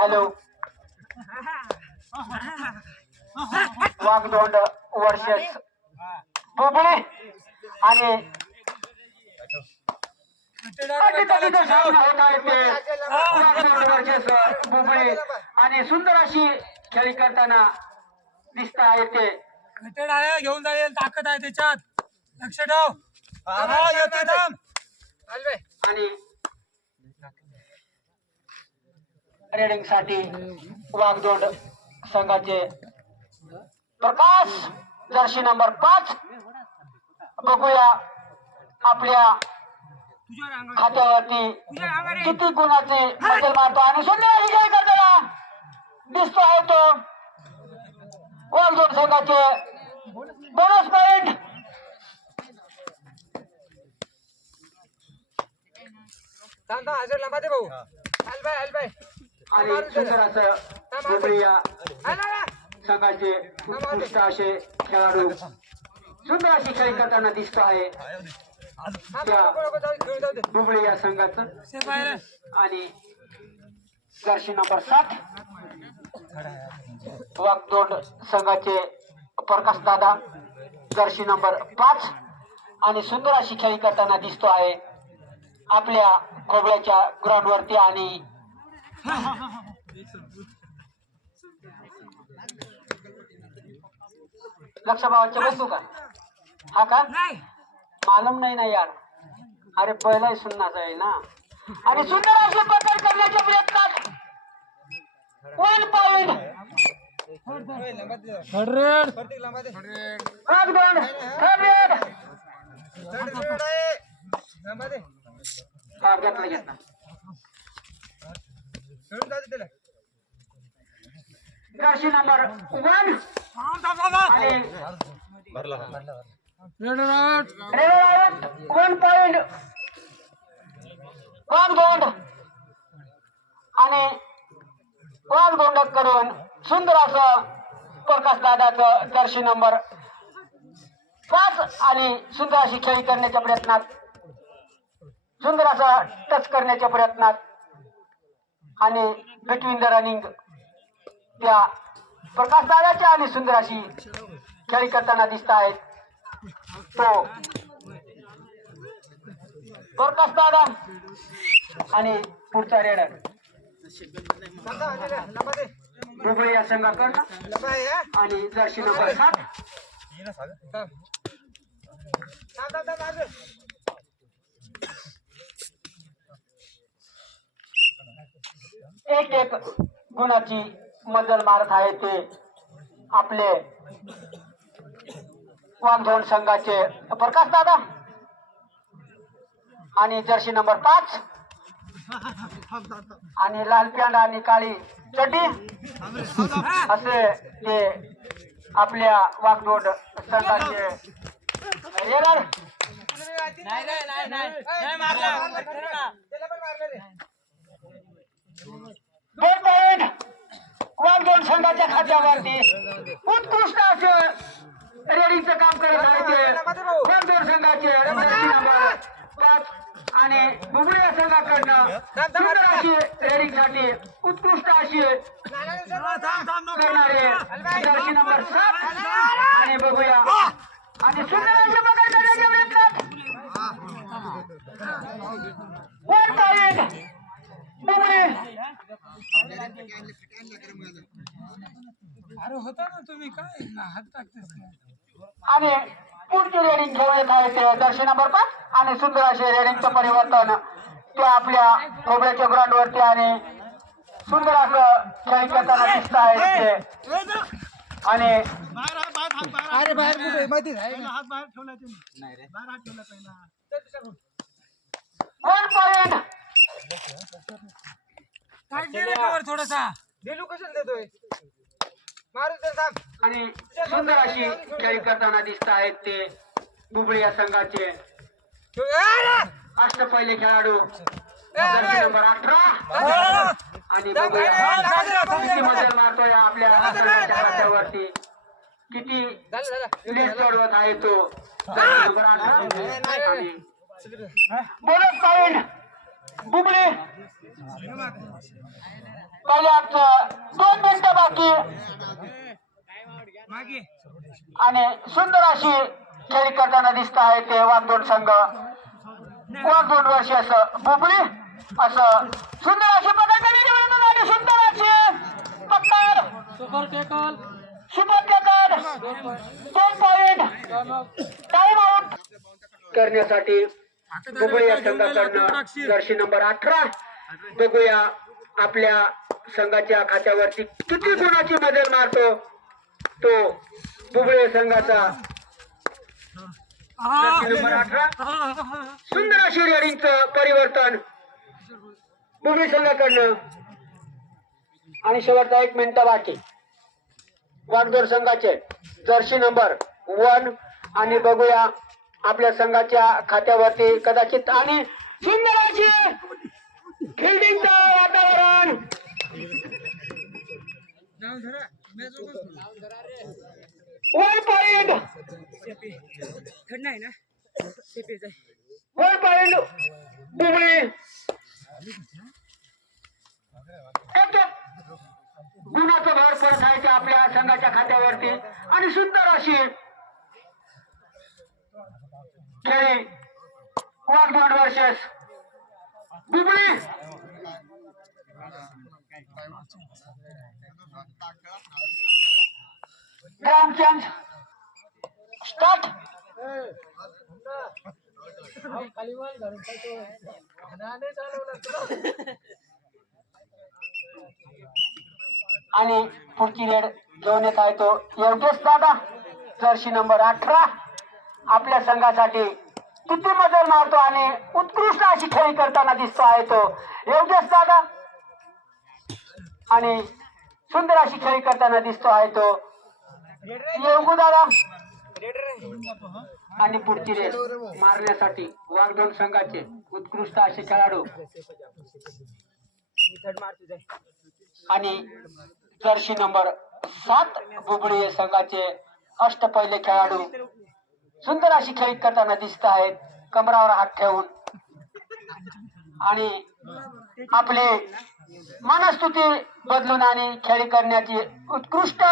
Hello वाघदोंड versus बुबळे आणि बुबळे आणि सुंदर अशी खेळी करताना दिसत आहे ते घटड आहे घेऊन जाईल ताकद आहे त्याच्यात लक्ष ठेव आणि रेडिंग साठी वाघदोंड संघाचे प्रकाश जर्सी नंबर 5 बघूया आपल्या खात्यावरती किती गुणाचे बदल मारतो आणि सुंदर अशी खेळ करताना दिसतो आहे तो वाघदोंड संघाचे बोनस पॉइंट आणि सुंदर असं बुबळे या संघाचे उत्कृष्ट असे खेळाडू सुंदर अशी खेळी करताना दिसतो आहे त्या बुबळे या संघाचं आणि जर्सी नंबर 7 वाघदोंड संघाचे प्रकाश दादा जर्सी नंबर 5 आणि सुंदर अशी खेळी करताना दिसतो आहे आपल्या खोबळ्याच्या ग्राउंड वरती आणि लक्ष भावाच्या बसू का हा का मालूम नाही ना यार अरे पहिलाही सुन्नाच आहे ना आणि सुंदर असे पकड करण्याच्या प्रयत्नात वन पॉइंट घेतला जर्सी नंबर 1 आणि 1 पॉइंट वाघदोंड आणि वाघदोंडाकडून सुंदर असं प्रकाश दादाचं जर्सी नंबर 5 आणि सुंदर अशी खेळी करण्याच्या प्रयत्नात सुंदर असा टच करण्याच्या प्रयत्नात आणि बिटवीन द रनिंग त्या प्रकाश दादाच्या आणि सुंदर अशी खेळी करताना दिसत आहेत तो प्रकाश दादा आणि पुढचा रेडर बुबळे या संघाकडनं आणि जर्सी नंबर 7 एक गुणाची मजल मारत आहे ते आपले वाघदोंड संघाचे प्रकाश दादा आणि जर्सी नंबर 5 आणि लाल पॅन्ट आणि काळी चड्डी असे ते आपल्या वाघदोंड संघाचे रेडर वाघदोंड संघाच्या खात्यावरती उत्कृष्ट असं रेडीचं काम करत आहे ते वाघदोंड संघाचे जर्सी नंबर 5 आणि बुबळे या संघाकडनं सुंदर अशी रेडीसाठी उत्कृष्ट अशी करणारे जर्सी नंबर 7 आणि बघूया आणि सुंदर अशी पकड करण्याच्या प्रयत्नात वन पॉइंट बुबळे अरे होता ना तुम्ही काय हात टाकतेस आणि पुढची रेडिंग घेऊन येत आहे ते जर्सी नंबर 5 आणि सुंदर असे रेडिंगचं परिवर्तन ते आपल्या खोबऱ्याच्या ग्राउंड वरती आणि सुंदर असं खेळ करताना दिसत आहे ते आणि अरे बाहेर कुठे माहिती हात बाहेर ठेवला नाही रे बाहेर हात ठेवला पहिला 1 पॉइंट काय केलं कवर थोडासा देलू कशाला देतोय मारू दे साहेब आणि सुंदर अशी खेळी करताना दिसत आहेत ते बुबळे या संघाचे अष्टपैलू खेळाडू जर्सी नंबर 18 आणि बघूया किती मजल मारतोय आपल्या संघाच्या खात्यावरती, किती लेट चढवत आहे तो नंबर 18 आणि बोनस पॉइंट बुबळे. पहिल्याच 2 मिनिटं बाकी आणि सुंदर अशी खेळी करताना दिसत आहे ते वाघदोड संघ. वाघदोड वर्षी असं बुबळी असं सुंदर अशी पकड आणि सुंदर अशी पकड super tackle 2 point time out करण्यासाठी बुबळी या संघाकडनं जर्सी नंबर 18. बघूया आपल्या संघाच्या खात्यावरती किती गुणाची मजल मारतो तो बुबळे संघाचा जर्सी नंबर 18. सुंदर अशी रेडिंगचं परिवर्तन बुबळी संघाकडनं आणि शेवटचा 1 मिनिट बाकी वाघदोर संघाचे जर्सी नंबर 1 आणि बघूया आपल्या संघाच्या खात्यावरती कदाचित आणि सुंदर अशी फिल्डिंगचं वातावरण. One point बुबळे. गुणाचं भर पडत आहे आपल्या संघाच्या खात्यावरती आणि सुंदर अशी खेळी Waghdod versus Bubale. Ground change start. आणि पुढची रेड घेऊन येत आहे तो योगेश दादा जर्सी नंबर 18. आपल्या संघासाठी किती मजल मारतो आणि उत्कृष्ट अशी खेळी करताना दिसतो आहे तो योगेश दादा आणि सुंदर अशी खेळी करताना दिसतो आहे तो योगू दादा. आणि पुढची रेड मारण्यासाठी वाघदोड संघाचे उत्कृष्ट असे खेळाडू आणि जर्सी नंबर 7 बुबळे संघाचे अष्टपैले खेळाडू सुंदर अशी खेळी करताना दिसत आहेत कमरावर हात ठेवून आणि आपले मनस्तुती बदलून आणि खेळी करण्याची उत्कृष्ट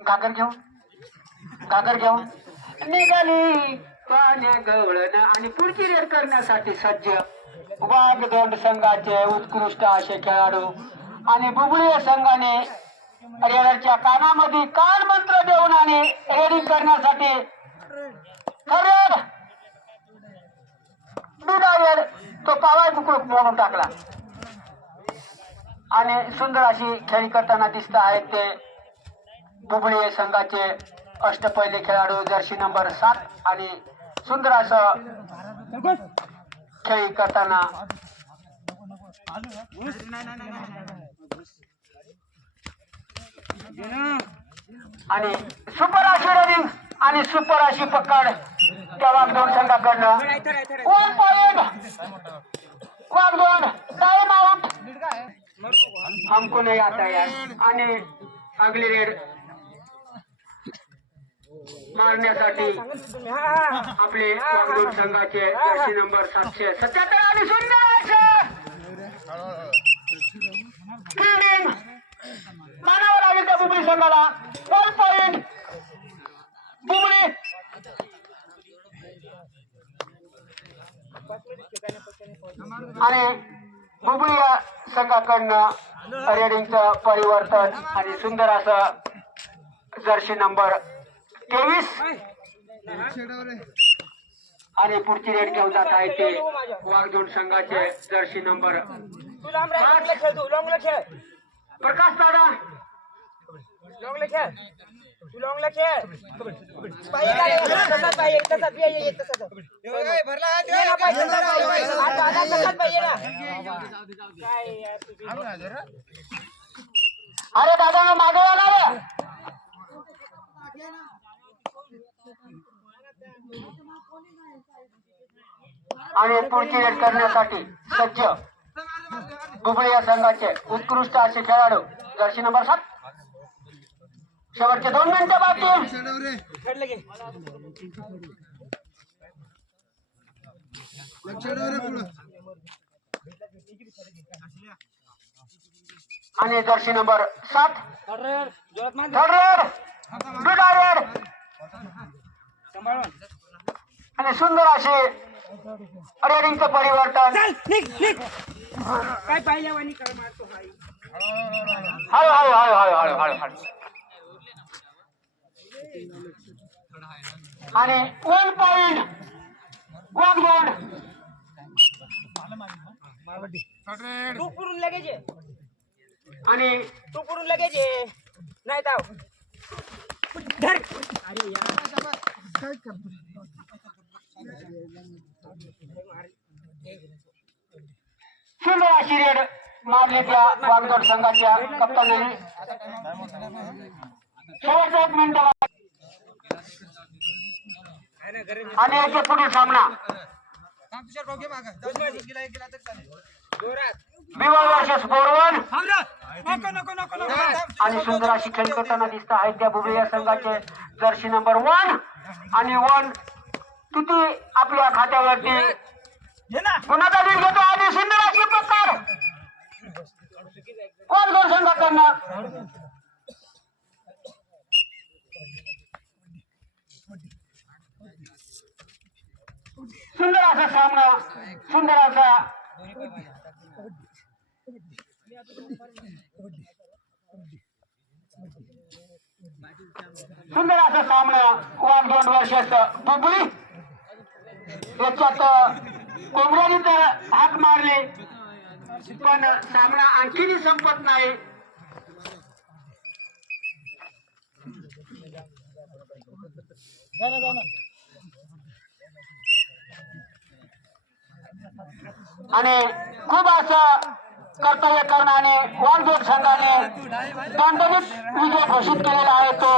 घागर घेऊन निघाली पाण्या गवळण आणि पुढची रेड करण्यासाठी सज्ज वाघदोंड संघाचे उत्कृष्ट असे खेळाडू आणि बुबळी संघाने रेडरच्या कानामध्ये कान मंत्र देऊन आणि रेडिंग करण्यासाठी दुधावर तो पावाय कुकूक मोडून टाकला आणि सुंदर अशी खेळी करताना दिसत आहेत ते बुबळे संघाचे अष्टपैले खेळाडू जर्सी नंबर 7 आणि सुंदर असं खेळी करताना आणि सुपर अशी रनिंग आणि सुपर अशी पकड त्या वाघदोड संघाकडनं 1 पॉइंट वाघदोड टाइम आउट हमको नहीं आता यार. आणि अगली रेड मारण्यासाठी आपले वाघदोड संघाचे जर्सी नंबर 777 आणि सुंदर फिल्डिंग मानावर आली त्या बुबळी संघाला 1 पॉइंट बुबळी. आणि बुबळी या संघाकडनं रेडिंगचं परिवर्तन आणि सुंदर असं जर्सी नंबर 23 आणि पुढची रेड घेऊन जात आहे ते वाघदोड संघाचे जर्सी नंबर 5 प्रकाश दादा. अरे दादा मागे आला आणि पुढची रेड करण्यासाठी सज्ज दुबळे या संघाचे उत्कृष्ट असे खेळाडू जर्सी नंबर 7. शेवटचे 2 मिनिटं बाकी. आणि जर्सी नंबर 7 थर्ड रेड आणि सुंदर असे रेडिंगचं परिवर्तन. काय पाहिजे वाणी कर मारतो भाई. हळू आणि 1 पॉइंट वागलोड. तू पुरून लगेच ये. आणि तू पुरून लगेच ये. नाही ताव धर. अरे यार काय करतो. सुंदर अशी रेड मारली त्या वागलोड संघाच्या कप्तानाने. शेवटचा 1 मिनिट आणि याच्या पुढील सामना विवाह वर्सेस बोरवन. आणि सुंदर अशी खेळी करताना दिसत आहेत त्या बुबळे या संघाचे जर्सी नंबर 1 आणि 1 किती आपल्या खात्यावरती गुणाचा लीड घेतो. आणि सुंदर अशी पत्तर कोण दोन संघाकडनं. सुंदर असा सामना, सुंदर असा सामना वाघ वर्षाच बुबळी याच्यात कोंबड्याने तर हाक मारले पण सामना आणखीही संपत नाही. आणि खूप असं कर्तव्य करण्याने वाघ संघाने दणदणीत विजय घोषित केलेला आहे तो